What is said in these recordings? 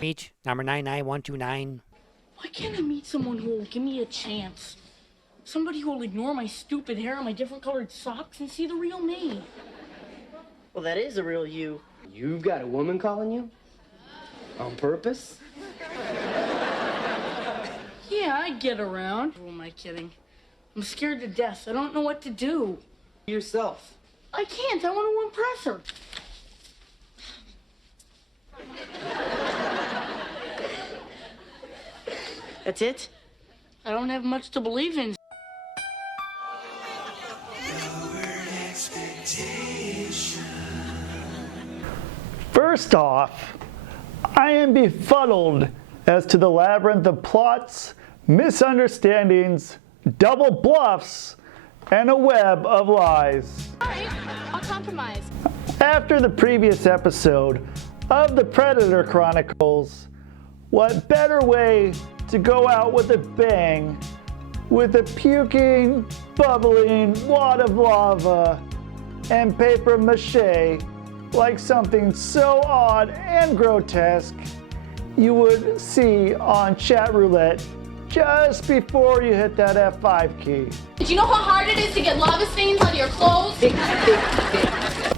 Beach number 99129. Why can't I meet someone who will give me a chance? Somebody who will ignore my stupid hair and my different colored socks and see the real me. Well, that is the real you. You've got a woman calling you? On purpose? Yeah, I get around. Who am I kidding? I'm scared to death. I don't know what to do. Yourself. I can't. I want to impress her. That's it? I don't have much to believe in. First off, I am befuddled as to the labyrinth of plots, misunderstandings, double bluffs, and a web of lies. All right, I'll compromise. After the previous episode of the Predator Chronicles, what better way to go out with a bang with a puking, bubbling wad of lava and paper mache like something so odd and grotesque you would see on chat roulette just before you hit that F5 key. Do you know how hard it is to get lava stains on your clothes?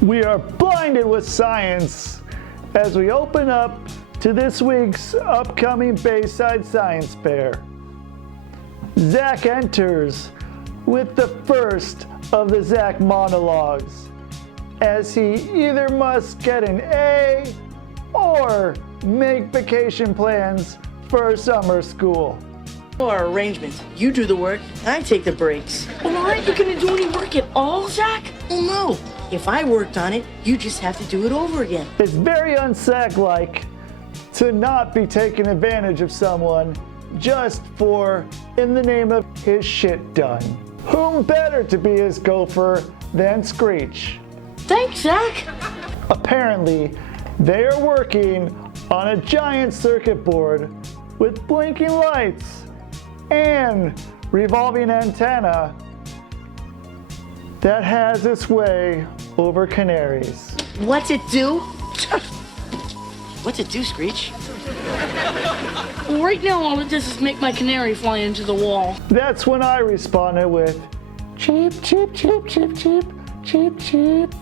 We are blinded with science as we open up to this week's upcoming Bayside Science Fair. Zack enters with the first of the Zack monologues, as he either must get an A or make vacation plans for summer school. Our arrangements. You do the work, I take the breaks. Well, aren't you going to do any work at all, Zack? Well, no. If I worked on it, you just have to do it over again. It's very un-Zack-like to not be taking advantage of someone just for, in the name of his shit done. Whom better to be his gopher than Screech? Thanks, Zack. Apparently, they are working on a giant circuit board with blinking lights and revolving antenna that has its way over canaries. What's it do? What's it do, Screech? Well, right now, all it does is make my canary fly into the wall. That's when I responded with, cheep, cheep, cheep, cheep, cheep, cheep, cheep.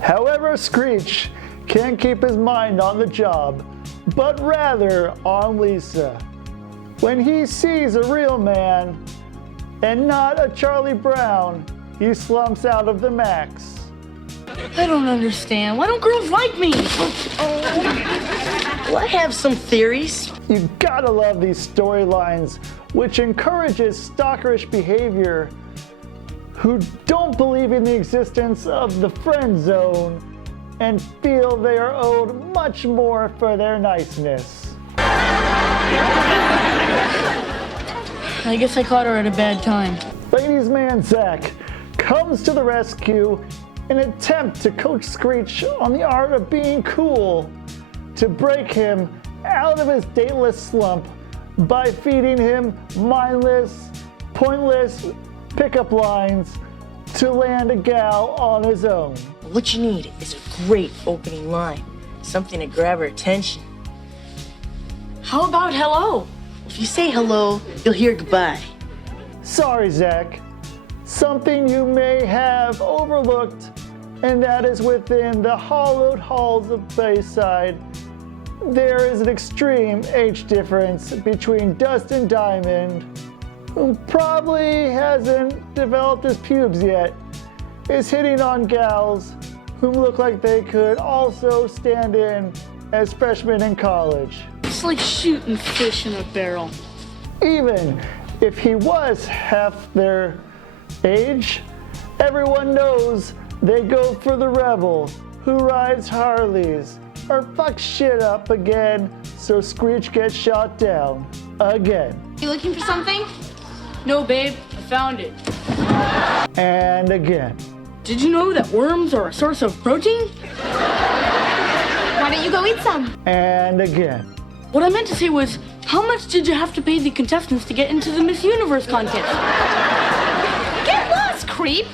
However, Screech can't keep his mind on the job, but rather on Lisa. When he sees a real man and not a Charlie Brown, he slumps out of the max. I don't understand. Why don't girls like me? Well, I have some theories. You gotta love these storylines, which encourages stalkerish behavior, who don't believe in the existence of the friend zone and feel they are owed much more for their niceness. I guess I caught her at a bad time. Ladies' man Zack comes to the rescue in an attempt to coach Screech on the art of being cool, to break him out of his dateless slump by feeding him mindless, pointless pickup lines to land a gal on his own. What you need is a great opening line, something to grab her attention. How about hello? If you say hello, you'll hear goodbye. Sorry, Zack. Something you may have overlooked, and that is within the hollowed halls of Bayside, there is an extreme age difference between Dustin Diamond, who probably hasn't developed his pubes yet, is hitting on gals who look like they could also stand in as freshmen in college. It's like shooting fish in a barrel. Even if he was half their age, everyone knows they go for the rebel who rides Harleys or fucks shit up again so Screech gets shot down again. You looking for something? No, babe, I found it. And again. Did you know that worms are a source of protein? Why don't you go eat some? And again. What I meant to say was, how much did you have to pay the contestants to get into the Miss Universe contest? Get lost, creep!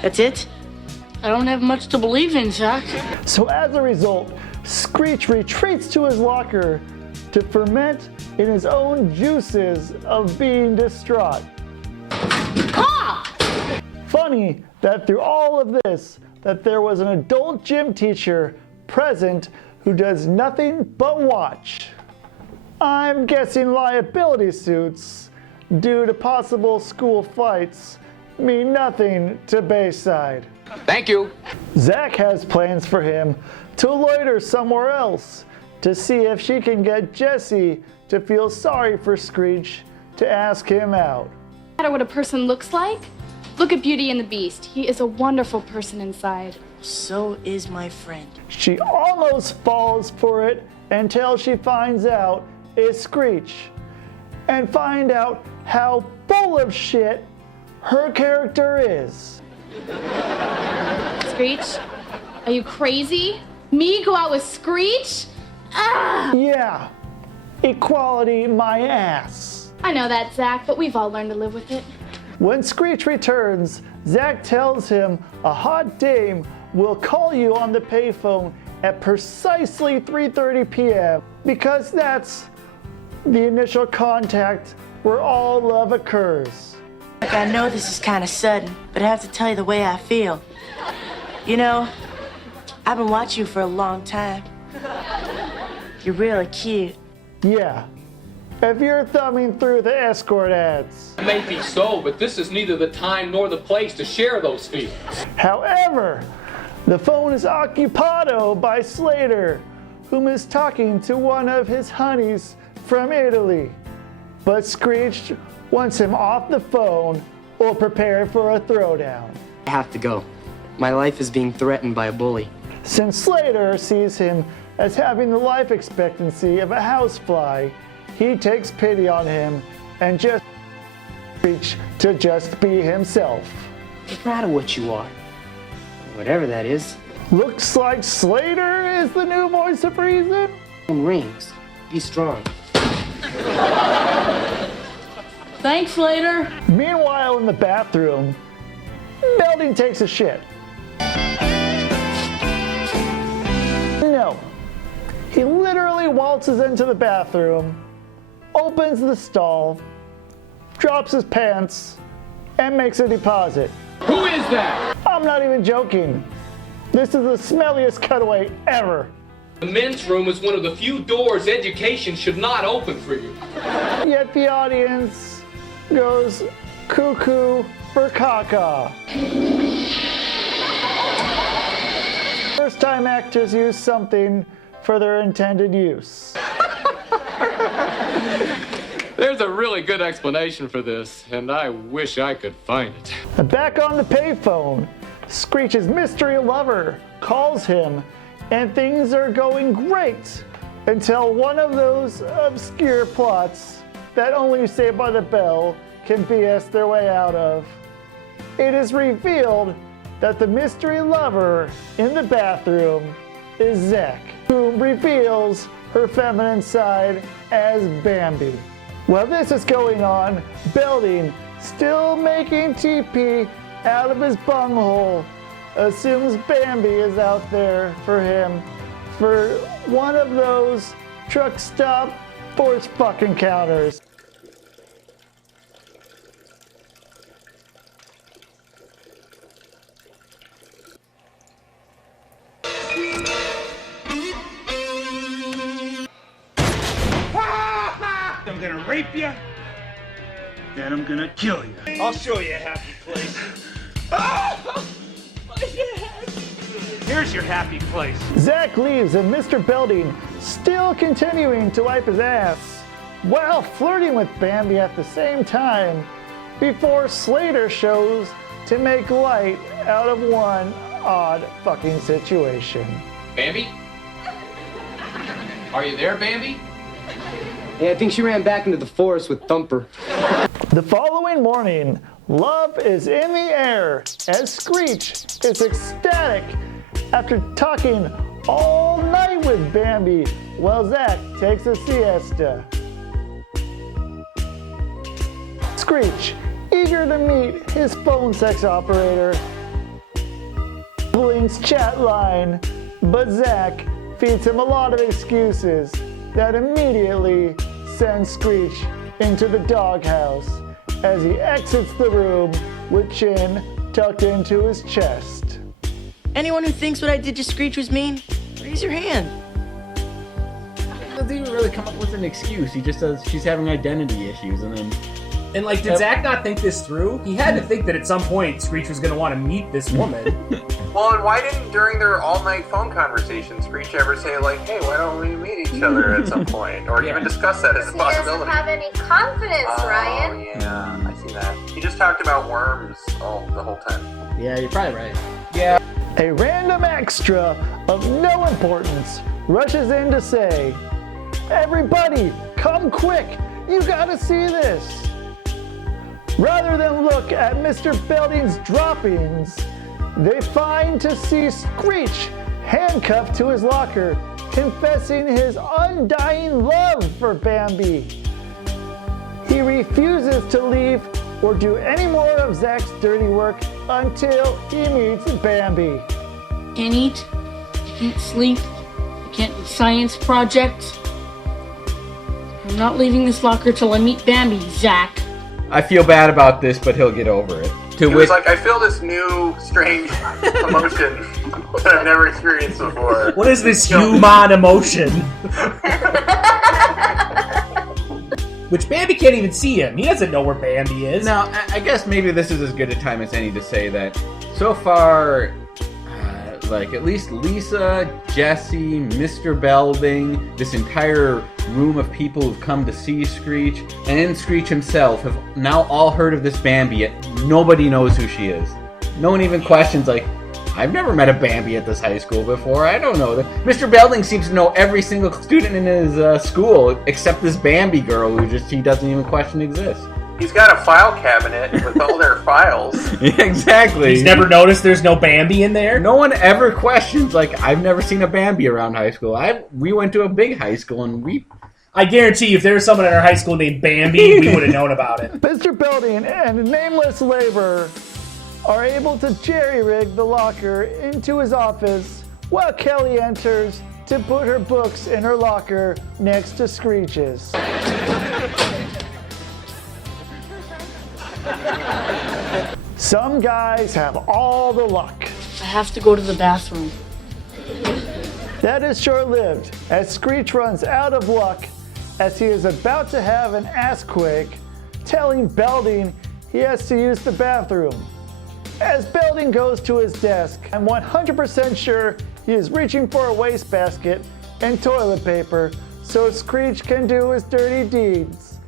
That's it? I don't have much to believe in, Zack. So as a result, Screech retreats to his locker to ferment in his own juices of being distraught. Funny that through all of this, that there was an adult gym teacher present who does nothing but watch. I'm guessing liability suits due to possible school fights mean nothing to Bayside. Thank you. Zack has plans for him to loiter somewhere else to see if she can get Jessie to feel sorry for Screech to ask him out. No matter what a person looks like, look at Beauty and the Beast. He is a wonderful person inside. So is my friend. She almost falls for it until she finds out it's Screech and find out how full of shit her character is. Screech, are you crazy? Me go out with Screech? Ah! Yeah, equality my ass. I know that, Zack, but we've all learned to live with it. When Screech returns, Zack tells him a hot dame will call you on the payphone at precisely 3:30 p.m. because that's the initial contact where all love occurs. Like, I know this is kind of sudden, but I have to tell you the way I feel. You know, I've been watching you for a long time. You're really cute. Yeah, if you're thumbing through the escort ads. It may be so, but this is neither the time nor the place to share those feelings. However, the phone is occupado by Slater, whom is talking to one of his honeys from Italy. But Screech wants him off the phone or prepared for a throwdown. I have to go. My life is being threatened by a bully. Since Slater sees him as having the life expectancy of a housefly, he takes pity on him and just Screech to just be himself. Be proud of what you are. Whatever that is. Looks like Slater is the new voice of reason. Rings. Be strong. Thanks, later. Meanwhile, in the bathroom, Belding takes a shit. No. He literally waltzes into the bathroom, opens the stall, drops his pants, and makes a deposit. Who is that? I'm not even joking. This is the smelliest cutaway ever. The men's room is one of the few doors education should not open for you. Yet the audience goes cuckoo for caca. First time actors use something for their intended use. There's a really good explanation for this, and I wish I could find it. Back on the payphone, Screech's mystery lover calls him, and things are going great until one of those obscure plots that only Saved by the Bell can BS their way out of. It is revealed that the mystery lover in the bathroom is Zack, who reveals her feminine side as Bambi. While this is going on, Belding, still making TP out of his bunghole, assumes Bambi is out there for him for one of those truck stop force fuck encounters. I'm gonna rape you, then I'm gonna kill you. I'll show you a happy place. Oh, my head. Here's your happy place. Zack leaves and Mr. Belding still continuing to wipe his ass while flirting with Bambi at the same time before Slater shows to make light out of one odd fucking situation. Bambi? Are you there, Bambi? Yeah, I think she ran back into the forest with Thumper. The following morning, love is in the air as Screech is ecstatic after talking all night with Bambi while Zack takes a siesta. Screech, eager to meet his phone sex operator, blinks chat line, but Zack feeds him a lot of excuses that immediately sends Screech into the doghouse as he exits the room with chin tucked into his chest. Anyone who thinks what I did to Screech was mean, raise your hand. Doesn't even really come up with an excuse. He just says she's having identity issues, and then. And like, did Zack not think this through? He had to think that at some point Screech was going to want to meet this woman. Well, and why didn't, during their all-night phone conversation, Screech ever say, like, hey, why don't we meet each other at some point? Or even discuss that as a possibility? He doesn't have any confidence, Ryan. Oh, yeah, I see that. He just talked about worms the whole time. Yeah, you're probably right. Yeah. A random extra of no importance rushes in to say, "Everybody, come quick! You gotta see this!" Rather than look at Mr. Belding's droppings, they find to see Screech handcuffed to his locker, confessing his undying love for Bambi. He refuses to leave or do any more of Zack's dirty work until he meets Bambi. Can't eat, can't sleep, I can't do science projects. I'm not leaving this locker till I meet Bambi, Zack. I feel bad about this, but he'll get over it. He was like, I feel this new, strange emotion that I've never experienced before. What is this human emotion? Which Bambi can't even see him. He doesn't know where Bambi is. Now, I guess maybe this is as good a time as any to say that so far, like at least Lisa, Jesse, Mr. Belding, this entire room of people who've come to see Screech, and Screech himself have now all heard of this Bambi, yet nobody knows who she is. No one even questions, like, I've never met a Bambi at this high school before, I don't know. Mr. Belding seems to know every single student in his school, except this Bambi girl who he doesn't even question exists. He's got a file cabinet with all their files. Yeah, exactly. He's never noticed there's no Bambi in there? No one ever questions, like, I've never seen a Bambi around high school. We went to a big high school, and I guarantee you, if there was someone in our high school named Bambi, we would have known about it. Mr. Belding and a nameless laborer are able to jerry-rig the locker into his office while Kelly enters to put her books in her locker next to Screech's. Some guys have all the luck. I have to go to the bathroom. That is short-lived, as Screech runs out of luck as he is about to have an assquake, telling Belding he has to use the bathroom. As Belding goes to his desk, I'm 100% sure he is reaching for a wastebasket and toilet paper so Screech can do his dirty deeds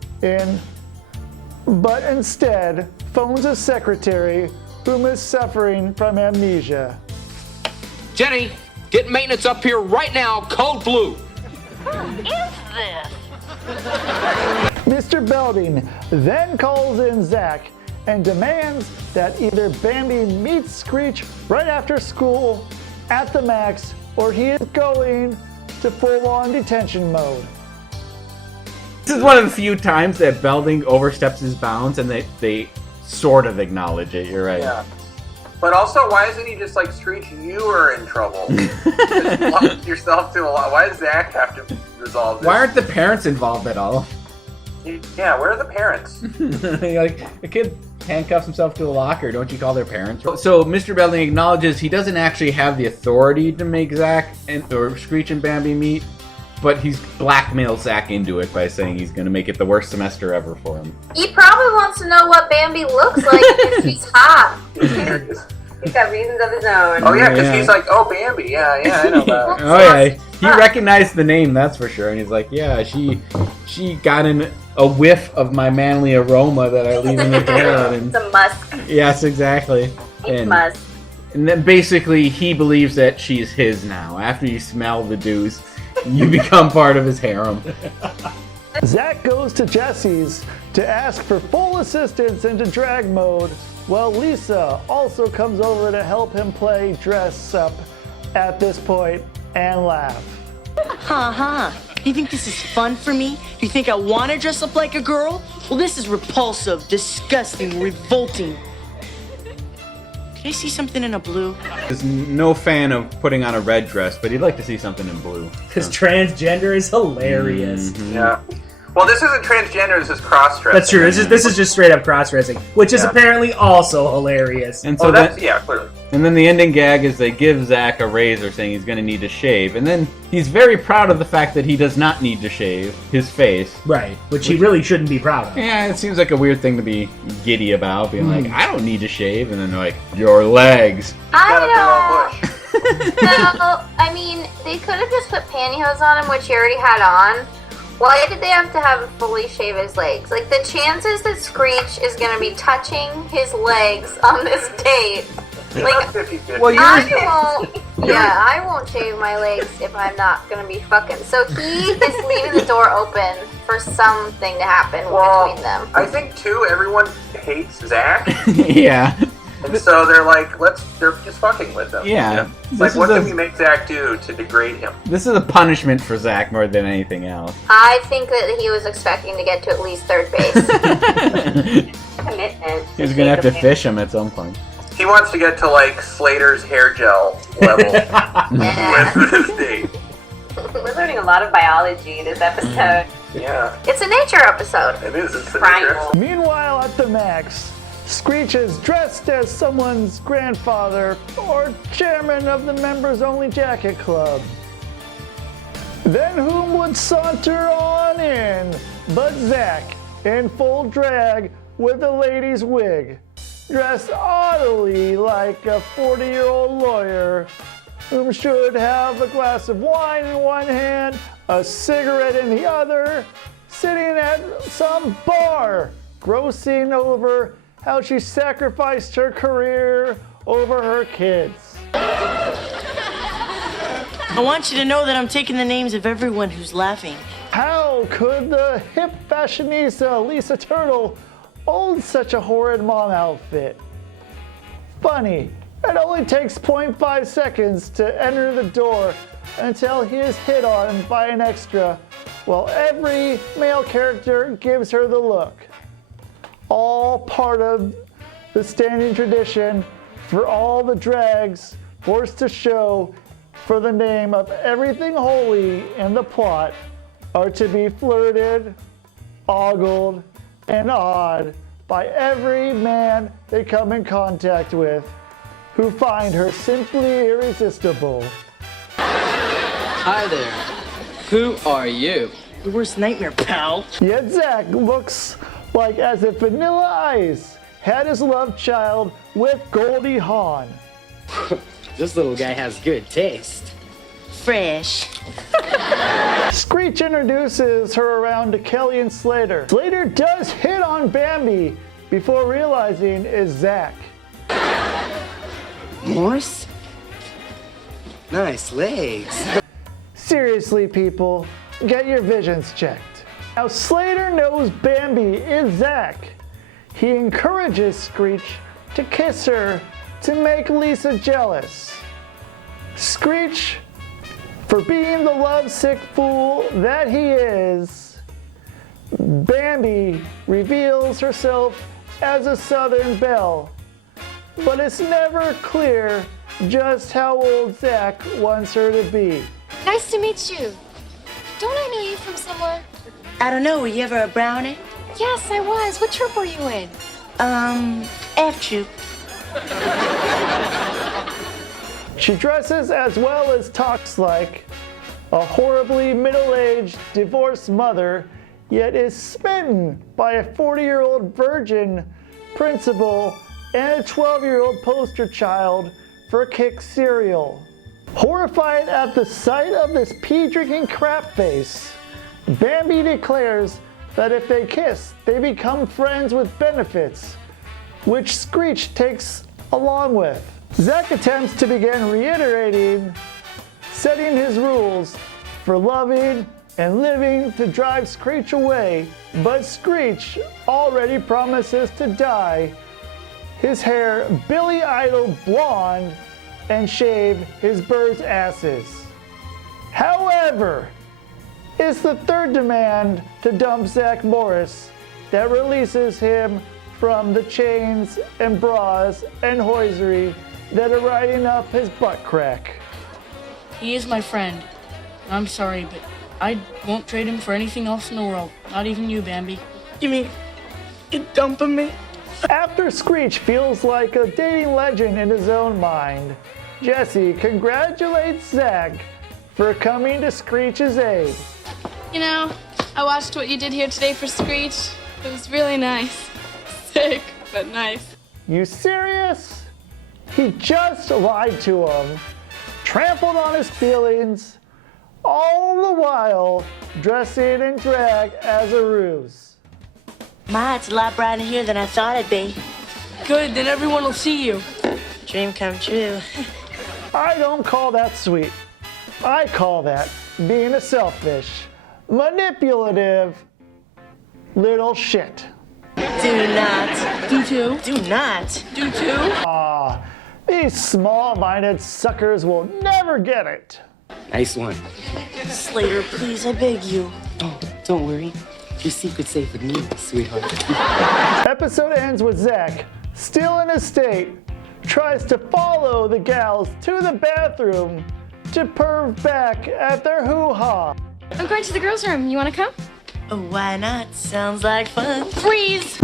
but instead phones a secretary whom is suffering from amnesia. Jenny, get maintenance up here right now, code blue. Who is this? Mr. Belding then calls in Zack and demands that either Bambi meets Screech right after school at the max, or he is going to full-on detention mode. This is one of the few times that Belding oversteps his bounds, and they sort of acknowledge it. You're right. Yeah. But also, why isn't he just like, Screech, you are in trouble? Just lock yourself to a lot. Why does Zack have to resolve this? Why aren't the parents involved at all? Yeah, where are the parents? Like, a kid handcuffs himself to a locker. Don't you call their parents? So Mr. Belding acknowledges he doesn't actually have the authority to make Zack or Screech and Bambi meet, but he's blackmailed Zack into it by saying he's going to make it the worst semester ever for him. He probably wants to know what Bambi looks like if she's hot. He's got reasons of his own. Oh, yeah, because he's like, oh, Bambi, yeah, I know that. Oh, yeah, he recognized the name, that's for sure, and he's like, yeah, she got in a whiff of my manly aroma that I leave in the toilet. It's a musk. Yes, exactly. It's musk. And then basically he believes that she's his now. After you smell the deuce, you become part of his harem. Zack goes to Jesse's to ask for full assistance into drag mode, while Lisa also comes over to help him play dress up at this point and laugh. Ha. You think this is fun for me? You think I want to dress up like a girl? Well, this is repulsive, disgusting, revolting. Can I see something in a blue? He's no fan of putting on a red dress, but he'd like to see something in blue. Because transgender is hilarious. Mm-hmm. Yeah. Well, this isn't transgender, this is cross-dressing. That's true. This is just straight up cross-dressing, which is apparently also hilarious. And so clearly. And then the ending gag is they give Zack a razor saying he's going to need to shave. And then he's very proud of the fact that he does not need to shave his face. Right, which he really shouldn't be proud of. Yeah, it seems like a weird thing to be giddy about, being like, I don't need to shave. And then they're like, your legs. I So, I mean, they could have just put pantyhose on him, which he already had on. Why did they have to have him fully shave his legs? Like, the chances that Screech is going to be touching his legs on this date. Like, I won't shave my legs if I'm not going to be fucking. So he is leaving the door open for something to happen between them. I think, too, everyone hates Zack. Yeah. And so they're like, they're just fucking with him. Yeah. Like, what can we make Zack do to degrade him? This is a punishment for Zack more than anything else. I think that he was expecting to get to at least third base. Commitment. He's going to have to fish him at some point. He wants to get to, like, Slater's hair gel level with this date. We're learning a lot of biology this episode. Yeah. It's a nature episode. It is. It's primal. Meanwhile, at the Max, Screech is dressed as someone's grandfather or chairman of the Members Only Jacket Club. Then whom would saunter on in but Zack in full drag with a lady's wig, dressed oddly like a 40-year-old lawyer whom should have a glass of wine in one hand, a cigarette in the other, sitting at some bar, grossing over how she sacrificed her career over her kids. I want you to know that I'm taking the names of everyone who's laughing. How could the hip fashionista Lisa Turtle own such a horrid mom outfit? Funny, it only takes 0.5 seconds to enter the door until he is hit on by an extra, while every male character gives her the look. All part of the standing tradition for all the drags forced to show for the name of everything holy in the plot are to be flirted, ogled, and awed by every man they come in contact with, who find her simply irresistible. Hi there. Who are you? Your worst nightmare, pal. Yet Zack looks like as if Vanilla Ice had his love child with Goldie Hawn. This little guy has good taste. Fresh. Screech introduces her around to Kelly and Slater. Slater does hit on Bambi before realizing it's Zack. Morris? Nice legs. Seriously, people, get your visions checked. Now, Slater knows Bambi is Zack. He encourages Screech to kiss her to make Lisa jealous. Screech, for being the lovesick fool that he is, Bambi reveals herself as a Southern belle, but it's never clear just how old Zack wants her to be. Nice to meet you. Don't I know you from somewhere? I don't know, were you ever a brownie? Yes, I was. What troop were you in? F troop. She dresses as well as talks like a horribly middle-aged divorced mother, yet is smitten by a 40-year-old virgin principal and a 12-year-old poster child for Kick cereal. Horrified at the sight of this pea-drinking crap face, Bambi declares that if they kiss, they become friends with benefits, which Screech takes along with. Zack attempts to begin reiterating, setting his rules for loving and living to drive Screech away, but Screech already promises to dye his hair Billy Idol blonde and shave his birds' asses. However, it's the third demand to dump Zack Morris that releases him from the chains and bras and hosiery that are riding up his butt crack. He is my friend. I'm sorry, but I won't trade him for anything else in the world. Not even you, Bambi. You mean you're dumping me? After Screech feels like a dating legend in his own mind, Jesse congratulates Zack for coming to Screech's aid. You know, I watched what you did here today for Screech. It was really nice. Sick, but nice. You serious? He just lied to him, trampled on his feelings, all the while dressing in drag as a ruse. Ma, it's a lot brighter here than I thought it'd be. Good, then everyone will see you. Dream come true. I don't call that sweet. I call that being a selfish, manipulative little shit. Do not. Do too. Do not. Do too. Ah, these small-minded suckers will never get it. Nice one. Slater, please, I beg you. Oh, don't worry. Your secret's safe with me, sweetheart. Episode ends with Zack, still in his state, tries to follow the gals to the bathroom to perv back at their hoo-ha. I'm going to the girls' room. You want to come? Oh, why not? Sounds like fun. Freeze!